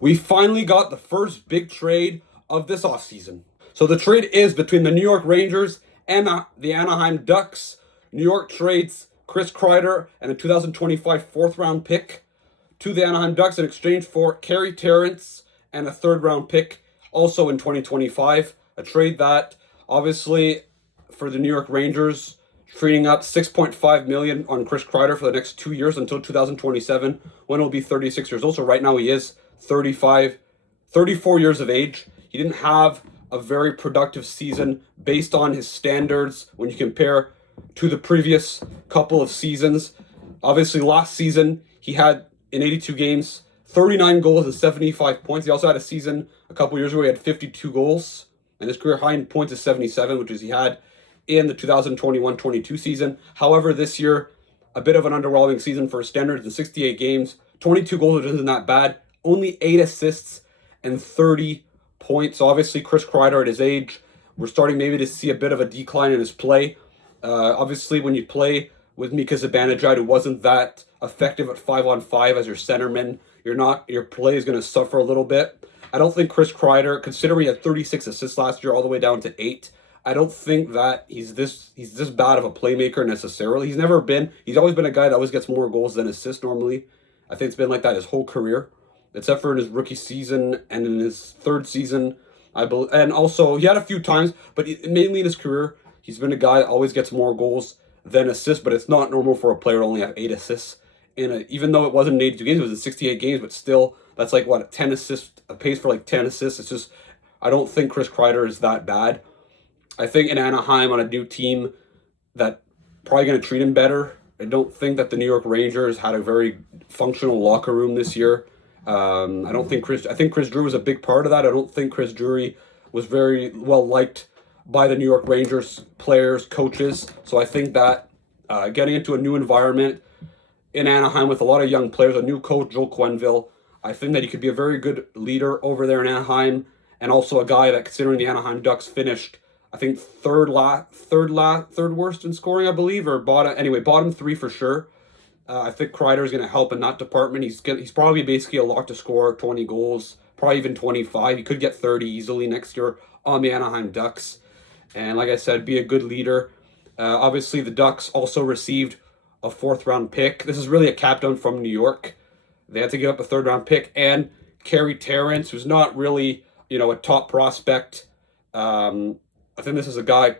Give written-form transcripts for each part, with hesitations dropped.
We finally got the first big trade of this offseason. So the trade is between the New York Rangers and the Anaheim Ducks. New York trades Chris Kreider and a 2025 fourth round pick to the Anaheim Ducks in exchange for Carey Terrence and a third round pick also in 2025. A trade that obviously for the New York Rangers, freeing up $6.5 million on Chris Kreider for the next 2 years until 2027, when he'll be 36 years old. So right now he is 34 years of age. He didn't have a very productive season based on his standards when you compare to the previous couple of seasons. Obviously, last season he had in 82 games 39 goals and 75 points. He also had a season a couple years ago he had 52 goals, and his career high in points is 77, which is he had in the 2021-22 season. However, this year, a bit of an underwhelming season for his standards in 68 games. 22 goals, which isn't that bad. Only 8 assists and 30 points. Obviously, Chris Kreider at his age, we're starting maybe to see a bit of a decline in his play. Obviously, when you play with Mika Zibanejad, who wasn't that effective at 5-on-5 as your centerman, your play is going to suffer a little bit. I don't think Chris Kreider, considering he had 36 assists last year all the way down to 8, I don't think that he's this bad of a playmaker necessarily. He's always been a guy that always gets more goals than assists normally. I think it's been like that his whole career, except for in his rookie season and in his third season. And also he had a few times, but mainly in his career, he's been a guy that always gets more goals than assists, but it's not normal for a player to only have 8 assists. Even though it wasn't in 82 games, it was in 68 games, but still, that's like, what, 10 assists, a pace for like 10 assists. It's just, I don't think Chris Kreider is that bad. I think in Anaheim on a new team that probably going to treat him better. I don't think that the New York Rangers had a very functional locker room this year. I think Chris Drury was a big part of that. I don't think Chris Drury was very well liked by the New York Rangers players, coaches. So I think that getting into a new environment in Anaheim with a lot of young players, a new coach, Joel Quenneville, I think that he could be a very good leader over there in Anaheim, and also a guy that, considering the Anaheim Ducks finished, I think third worst in scoring, I believe, or bottom 3 for sure. I think Kreider is going to help in that department. He's probably basically a lock to score 20 goals, probably even 25. He could get 30 easily next year on the Anaheim Ducks. And like I said, be a good leader. Obviously, the Ducks also received a 4th round pick. This is really a cap down from New York. They had to give up a 3rd round pick, and Carey Terrence, who's not really, a top prospect. I think this is a guy,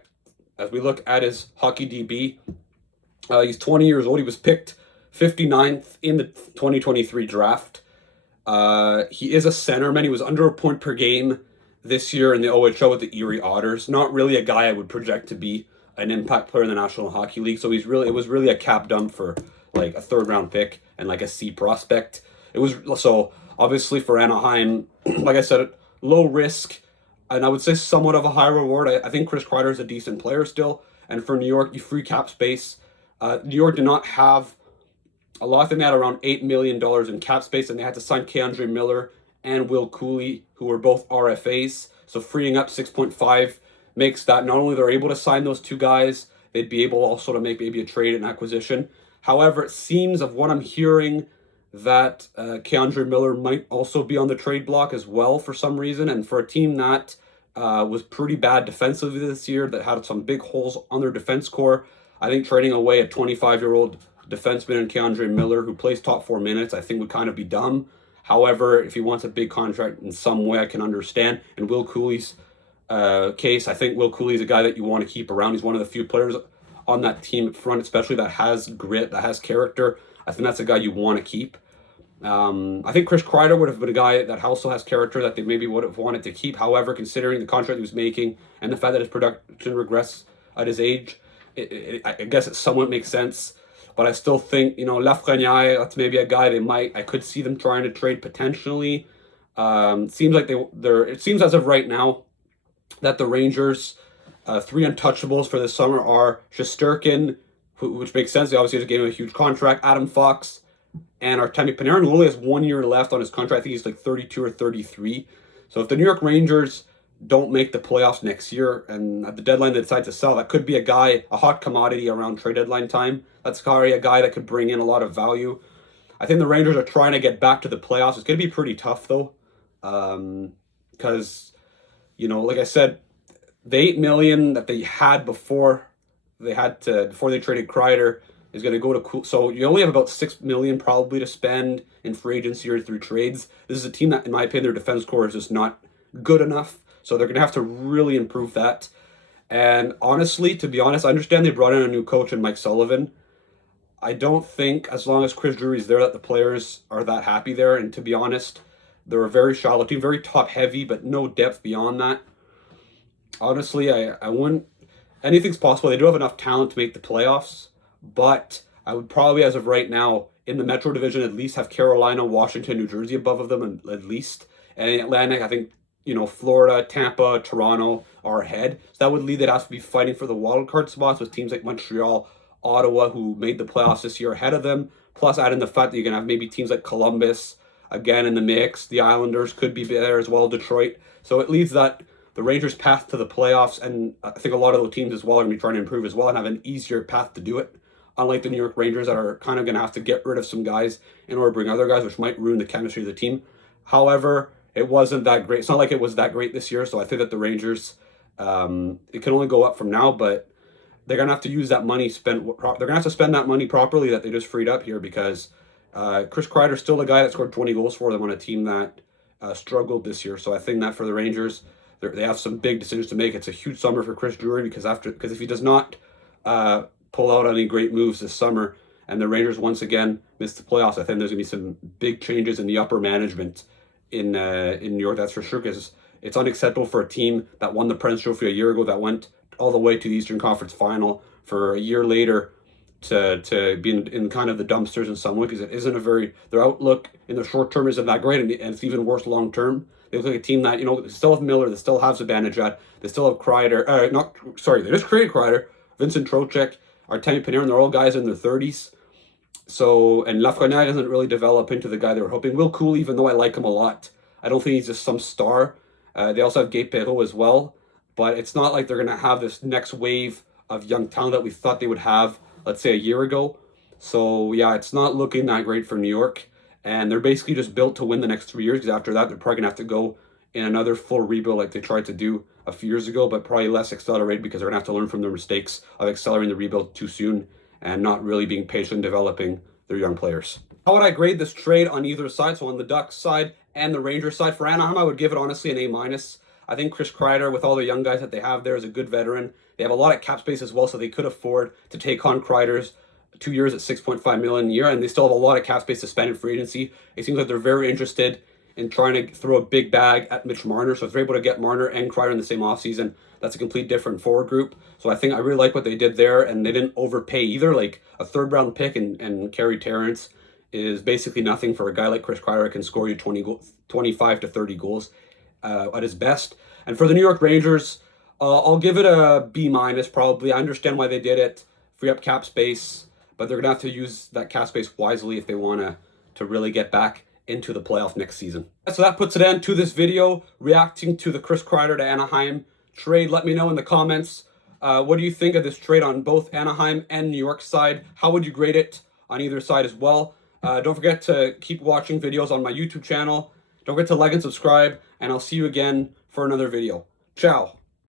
as we look at his hockey DB, he's 20 years old. He was picked 59th in the 2023 draft. He is a centerman. He was under a point per game this year in the OHL with the Erie Otters. Not really a guy I would project to be an impact player in the National Hockey League. So it was really a cap dump for like a 3rd round pick and like a C prospect. So obviously for Anaheim, like I said, low risk, and I would say somewhat of a high reward. I think Chris Kreider is a decent player still. And for New York, you free cap space. New York did not have a lot. I think they had around $8 million in cap space, and they had to sign K'Andre Miller and Will Cooley, who were both RFAs. So freeing up 6.5 makes that not only they're able to sign those 2 guys, they'd be able also to make maybe a trade and acquisition. However, it seems of what I'm hearing that K'Andre Miller might also be on the trade block as well for some reason. And for a team that was pretty bad defensively this year, that had some big holes on their defense core, I think trading away a 25-year-old defenseman in K'Andre Miller, who plays top 4 minutes, I think would kind of be dumb. However, if he wants a big contract in some way, I can understand. In Will Cooley's case, I think Will Cooley is a guy that you want to keep around. He's one of the few players on that team up front, especially that has grit, that has character. I think that's a guy you want to keep. I think Chris Kreider would have been a guy that also has character that they maybe would have wanted to keep. However, considering the contract he was making and the fact that his production regressed at his age, I guess it somewhat makes sense. But I still think, Lafreniere, that's maybe a guy I could see them trying to trade potentially. It seems as of right now that the Rangers' 3 untouchables for this summer are Shesterkin, which makes sense. They obviously just gave him a huge contract, Adam Fox, and Artemi Panarin, who only has 1 year left on his contract. I think he's like 32 or 33. So if the New York Rangers don't make the playoffs next year, and at the deadline they decide to sell, that could be a hot commodity around trade deadline time. That's probably a guy that could bring in a lot of value. I think the Rangers are trying to get back to the playoffs. It's going to be pretty tough, though. Because, like I said, the 8 million that they had before before they traded Kreider is going to go to cool. So you only have about 6 million probably to spend in free agency or through trades. This is a team that, in my opinion, their defense core is just not good enough. So they're going to have to really improve that. And honestly, to be honest, I understand they brought in a new coach in Mike Sullivan. I don't think, as long as Chris Drury's there, that the players are that happy there. And to be honest, they're a very shallow team, very top heavy, but no depth beyond that. Honestly, I wouldn't. Anything's possible. They do have enough talent to make the playoffs, but I would probably, as of right now, in the Metro Division, at least have Carolina, Washington, New Jersey above of them, at least. And in Atlantic, I think, Florida, Tampa, Toronto are ahead. So that would lead that has to be fighting for the wild card spots with teams like Montreal, Ottawa, who made the playoffs this year, ahead of them. Plus, add in the fact that you're going to have maybe teams like Columbus, again, in the mix. The Islanders could be there as well, Detroit. So it leads that the Rangers' path to the playoffs, and I think a lot of the teams as well are going to be trying to improve as well and have an easier path to do it. Unlike the New York Rangers that are kind of going to have to get rid of some guys in order to bring other guys, which might ruin the chemistry of the team. However, it wasn't that great. It's not like it was that great this year, so I think that the Rangers, it can only go up from now, but they're going to have to use that money they're going to have to spend that money properly that they just freed up here, because Chris Kreider is still the guy that scored 20 goals for them on a team that struggled this year. So I think that for the Rangers, they have some big decisions to make. It's a huge summer for Chris Drury because if he does not pull out any great moves this summer and the Rangers once again miss the playoffs, I think there's going to be some big changes in the upper management in New York, that's for sure, because it's unacceptable for a team that won the Prince Trophy a year ago, that went all the way to the Eastern Conference Final, for a year later to be in kind of the dumpsters in some way, because it isn't their outlook in the short term isn't that great, and it's even worse long term. They look like a team that, they still have Miller, they still have Zibanejad, they still have Kreider, they just created Kreider, Vincent Trocheck, Artemi Panarin, they're all guys in their 30s. So, and Lafreniere doesn't really develop into the guy they were hoping. Will Cool, even though I like him a lot, I don't think he's just some star. They also have Gabe Perreault as well, but it's not like they're going to have this next wave of young talent that we thought they would have, let's say, a year ago. So, yeah, it's not looking that great for New York, and they're basically just built to win the next 3 years, because after that, they're probably going to have to go in another full rebuild like they tried to do a few years ago, but probably less accelerated, because they're going to have to learn from their mistakes of accelerating the rebuild too soon and not really being patient in developing their young players. How would I grade this trade on either side? So on the Ducks side and the Rangers side. For Anaheim, I would give it honestly an A-. I think Chris Kreider, with all the young guys that they have there, is a good veteran. They have a lot of cap space as well, so they could afford to take on Kreider's 2 years at $6.5 million a year, and they still have a lot of cap space to spend in free agency. It seems like they're very interested in trying to throw a big bag at Mitch Marner. So if they're able to get Marner and Kreider in the same offseason, that's a complete different forward group. So I think I really like what they did there, and they didn't overpay either. Like a third-round pick and Carey Terrence is basically nothing for a guy like Chris Kreider who can score you 25 to 30 goals at his best. And for the New York Rangers, I'll give it a B- probably. I understand why they did it, free up cap space, but they're going to have to use that cap space wisely if they want to really get back into the playoff next season. So that puts an end to this video reacting to the Chris Kreider to Anaheim trade. Let me know in the comments, what do you think of this trade on both Anaheim and New York side? How would you grade it on either side as well? Don't forget to keep watching videos on my YouTube channel. Don't forget to like and subscribe, and I'll see you again for another video. Ciao.